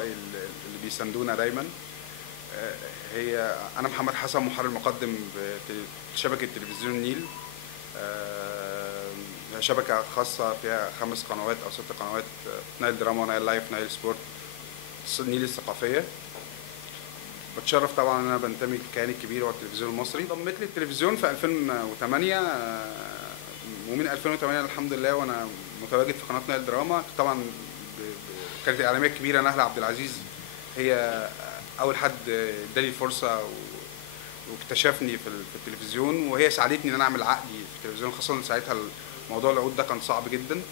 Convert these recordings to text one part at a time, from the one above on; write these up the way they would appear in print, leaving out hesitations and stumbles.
اصدقائي اللي بيساندونا دايما. هي انا محمد حسن، محرر مقدم بشبكه تلفزيون النيل. شبكه خاصه فيها 5 قنوات او 6 قنوات، نايل دراما، نايل لايف، نايل سبورت، النيل الثقافيه. بتشرف طبعا ان انا بنتمي للكيان الكبير هو التلفزيون المصري. انضميت للتلفزيون في 2008، ومن 2008 الحمد لله وانا متواجد في قناه نايل دراما. طبعا كانت الاعلاميه الكبيره نهله عبد العزيز هي اول حد اداني الفرصه واكتشفني في التلفزيون، وهي ساعدتني ان انا اعمل عقدي في التلفزيون، خاصه ان ساعتها موضوع العقود ده كان صعب جدا.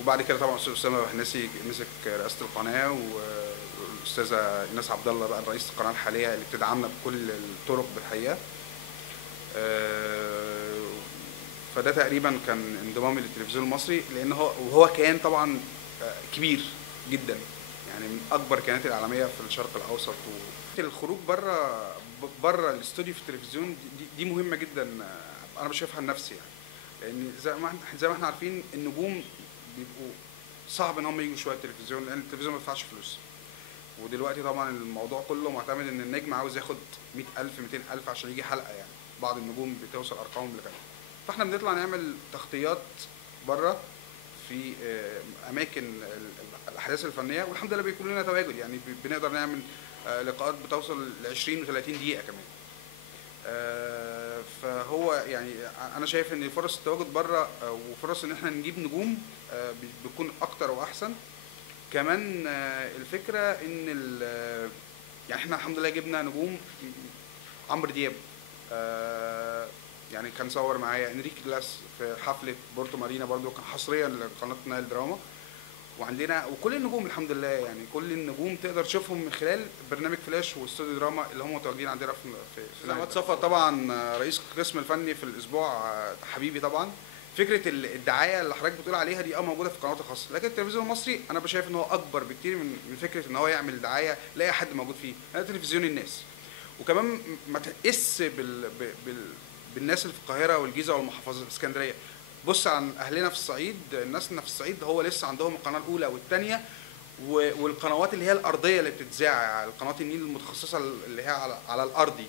وبعد كده طبعا الاستاذ اسامه بحناسي مسك رئاسه القناه، والاستاذه ايناس عبد الله بقى رئيسه القناه الحاليه اللي بتدعمنا بكل الطرق بالحقيقه. فده تقريبا كان انضمامي للتلفزيون المصري، لان هو كيان طبعا كبير جدا، يعني من اكبر الكيانات الاعلاميه في الشرق الاوسط. الخروج بره الاستوديو في التلفزيون دي مهمه جدا، انا بشوفها لنفسي يعني، لان زي ما احنا عارفين النجوم بيبقوا صعب ان هم يجوا شويه التلفزيون، لان التلفزيون ما بيدفعش فلوس. ودلوقتي طبعا الموضوع كله معتمد ان النجم عاوز ياخد 100,000 200,000 عشان يجي حلقه، يعني بعض النجوم بتوصل ارقام لكده. فاحنا بنطلع نعمل تغطيات بره في اماكن الاحداث الفنيه، والحمد لله بيكون لنا تواجد، يعني بنقدر نعمل لقاءات بتوصل ل 20 و30 دقيقه كمان. فهو يعني انا شايف ان فرص التواجد بره وفرص ان احنا نجيب نجوم بتكون اكتر واحسن. كمان الفكره ان يعني احنا الحمد لله جبنا نجوم. عمرو دياب يعني كان صور معايا انريكي جلاس في حفله بورتو مارينا، برضو كان حصريا لقناه نايل دراما. وعندنا وكل النجوم الحمد لله، يعني كل النجوم تقدر تشوفهم من خلال برنامج فلاش واستوديو دراما اللي هم متواجدين عندنا في عماد صفا طبعا رئيس القسم الفني في الاسبوع، حبيبي طبعا. فكره الدعايه اللي حضرتك بتقول عليها دي موجوده في القنوات الخاصه، لكن التلفزيون المصري انا شايف ان هو اكبر بكتير من فكره ان هو يعمل دعايه لاي حد موجود فيه. هذا تلفزيون الناس، وكمان ما تقس بالناس اللي في القاهره والجيزه والمحافظات الاسكندريه. بص عن اهلنا في الصعيد، الناسنا في الصعيد هو لسه عندهم القناه الاولى والثانيه والقنوات اللي هي الارضيه اللي بتتذاع، القنوات النيل المتخصصه اللي هي على الارضي.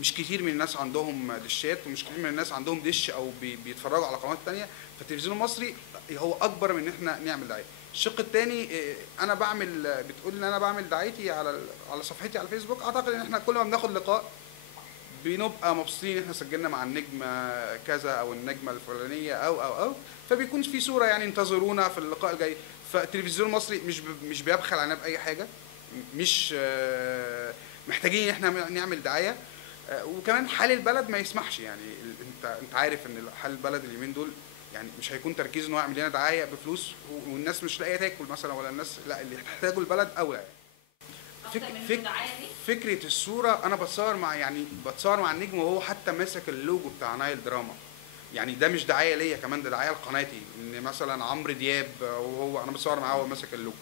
مش كتير من الناس عندهم دشات، ومش كتير من الناس عندهم دش او بيتفرجوا على قنوات ثانيه. فالتلفزيون المصري هو اكبر من ان احنا نعمل دعايه. الشق الثاني انا بتقول ان انا بعمل دعايتي على صفحتي على الفيسبوك. اعتقد ان احنا كل ما بناخد لقاء بنبقى مبسوطين ان احنا سجلنا مع النجم كذا او النجمه الفلانيه او فبيكون في صوره، يعني انتظرونا في اللقاء الجاي. فالتلفزيون المصري مش بيبخل علينا باي حاجه، مش محتاجين ان احنا نعمل دعايه. وكمان حال البلد ما يسمحش، يعني انت عارف ان حال البلد اليومين دول يعني مش هيكون تركيزه ان هو يعمل لنا دعايه بفلوس والناس مش لاقيه تاكل مثلا، ولا الناس لا اللي تحتاجه البلد اولى. فكره الصوره انا بتصور مع النجم وهو حتى ماسك اللوجو بتاع نايل دراما، يعني ده مش دعايه ليا كمان، ده دعايه لقناتي. ان مثلا عمرو دياب وهو انا بتصور معاه وهو ماسك اللوجو،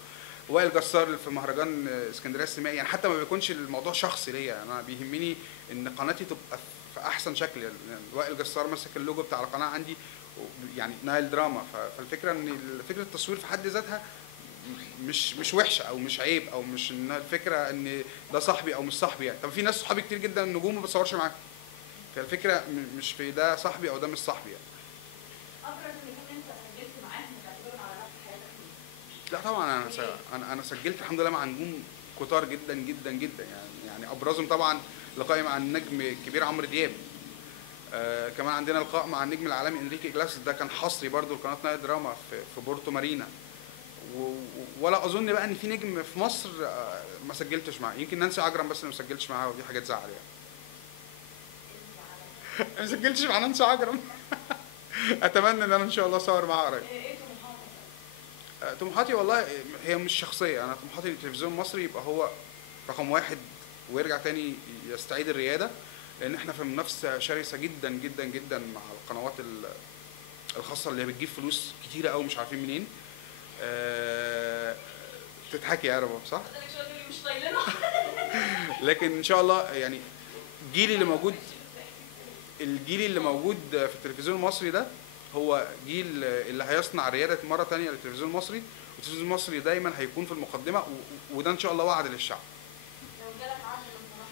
وائل جسار في مهرجان اسكندريه السينمائي، يعني حتى ما بيكونش الموضوع شخصي ليا، انا بيهمني ان قناتي تبقى في احسن شكل. يعني وائل جسار ماسك اللوجو بتاع القناه عندي، يعني نايل دراما. فالفكره ان فكره التصوير في حد ذاتها مش وحشه او مش عيب، او مش ان الفكره ان ده صاحبي او مش صاحبي. يعني طب في ناس صحابي كتير جدا نجوم ما بتصورش معاهم، فالفكره مش في ده صاحبي او ده مش صاحبي يعني. ابرز نجوم انت سجلت معاهم وتعتبرهم على نفس حياتك؟ لا طبعا انا سجلت الحمد لله مع نجوم كتار جدا جدا جدا، يعني ابرزهم طبعا لقائي مع النجم الكبير عمرو دياب. كمان عندنا لقاء مع النجم العالمي انريكي جلاس، ده كان حصري برضو لقناه نايل دراما في بورتو مارينا. ولا اظن بقى ان في نجم في مصر ما سجلتش معاه، يمكن نانسي عجرم بس اللي ما سجلتش معاها، ودي حاجه تزعل يعني. ما سجلتش مع نانسي عجرم. اتمنى ان انا ان شاء الله اصور معاها قريب. ايه طموحاتك؟ طموحاتي والله هي مش شخصيه، انا طموحاتي التلفزيون المصري يبقى هو رقم واحد ويرجع تاني يستعيد الرياده، لان احنا في منافسه شرسه جدا جدا جدا مع القنوات الخاصه اللي بتجيب فلوس كتيره قوي مش عارفين منين. تضحكي يا رب صح؟ مش طايلنا. لكن ان شاء الله يعني الجيل اللي موجود في التلفزيون المصري ده هو جيل اللي هيصنع رياده مره ثانيه للتلفزيون المصري. التلفزيون المصري دايما هيكون في المقدمه وده ان شاء الله وعد للشعب. لو جالك عرض من قناه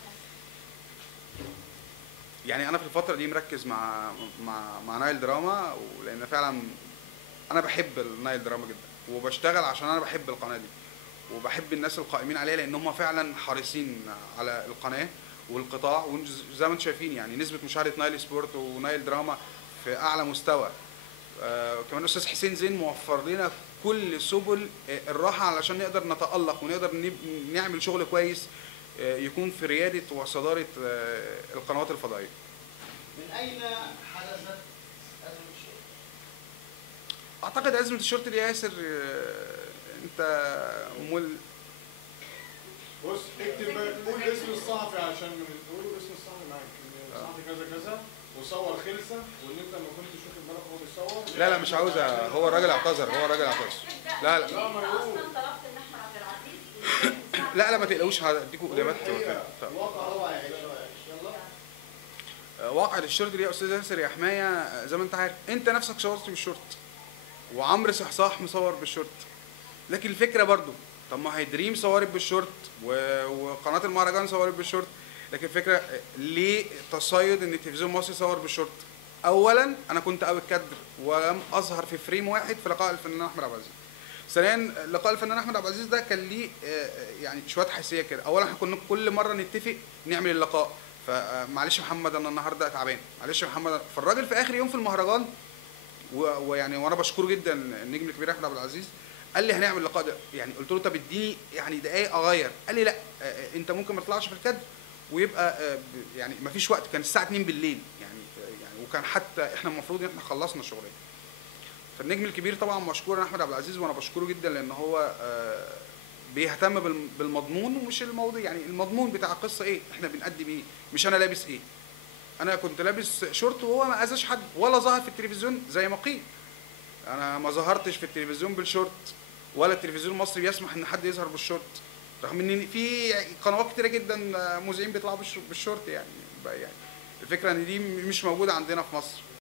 مصر. يعني انا في الفتره دي مركز مع نايل دراما، لان فعلا انا بحب النايل دراما جدا، وبشتغل عشان انا بحب القناه دي وبحب الناس القائمين عليها، لان هم فعلا حريصين على القناه والقطاع. وزي ما انتم شايفين يعني نسبه مشاهده نايل سبورت ونايل دراما في اعلى مستوى. كمان استاذ حسين زين موفر لنا كل سبل الراحه علشان نقدر نتالق ونقدر نعمل شغل كويس يكون في رياده وصداره القنوات الفضائيه. من اين حدثت ازمه الشرطه؟ اعتقد ازمه الشرطه دي ياسر انت بص اكتب قول اسم الصحفي عشان تقول اسم الصحفي معاك، الصحفي كذا كذا وصور خلسه، وان انت ما كنتش واخد بالك وهو بيصور. لا مش عاوزها، هو الراجل اعتذر. لا انت اصلا طلبت ان احمد عبد العزيز لا ما تقلقوش، هديكوا اجابات. الواقع هو هيعيش. يلا. واقعة الشرطة دي يا استاذ ياسر يا حماية، زي ما انت عارف انت نفسك صورت بالشورت وعمرو صحصاح مصور بالشورت، لكن الفكرة برضو طب ما هي دريم صورت بالشورت وقناة المهرجان صورت بالشورت، لكن الفكرة ليه تصيد ان التلفزيون المصري صور بالشورت؟ اولا انا كنت قوي الكادر ولم اظهر في فريم واحد في لقاء الفنان احمد عبد العزيز. ثانيا لقاء الفنان احمد عبد العزيز ده كان ليه يعني شويه حساسيه كده. اولا احنا كنا كل مره نتفق نعمل اللقاء، فمعلش يا محمد انا النهارده تعبان، معلش يا محمد. فالراجل في اخر يوم في المهرجان ويعني وانا بشكره جدا النجم الكبير احمد عبد العزيز، قال لي هنعمل اللقاء ده. يعني قلت له طب اديني يعني دقايق اغير. قال لي لا انت ممكن ما تطلعش في الكادر ويبقى يعني ما فيش وقت. كان الساعه 2 بالليل يعني وكان حتى احنا المفروض ان احنا خلصنا شغلنا. فالنجم الكبير طبعا مشكور احمد عبد العزيز، وانا بشكره جدا لان هو بيهتم بالمضمون ومش الموضوع. يعني المضمون بتاع القصه ايه، احنا بنقدم ايه، مش انا لابس ايه. انا كنت لابس شورت وهو ما اذاش حد ولا ظهر في التلفزيون زي ما قيل. انا ما ظهرتش في التلفزيون بالشورت ولا التلفزيون المصري يسمح ان حد يظهر بالشورت، رغم ان في قنوات كتيره جدا مذيعين بيطلعوا بالشورت. يعني الفكره ان دي مش موجوده عندنا في مصر.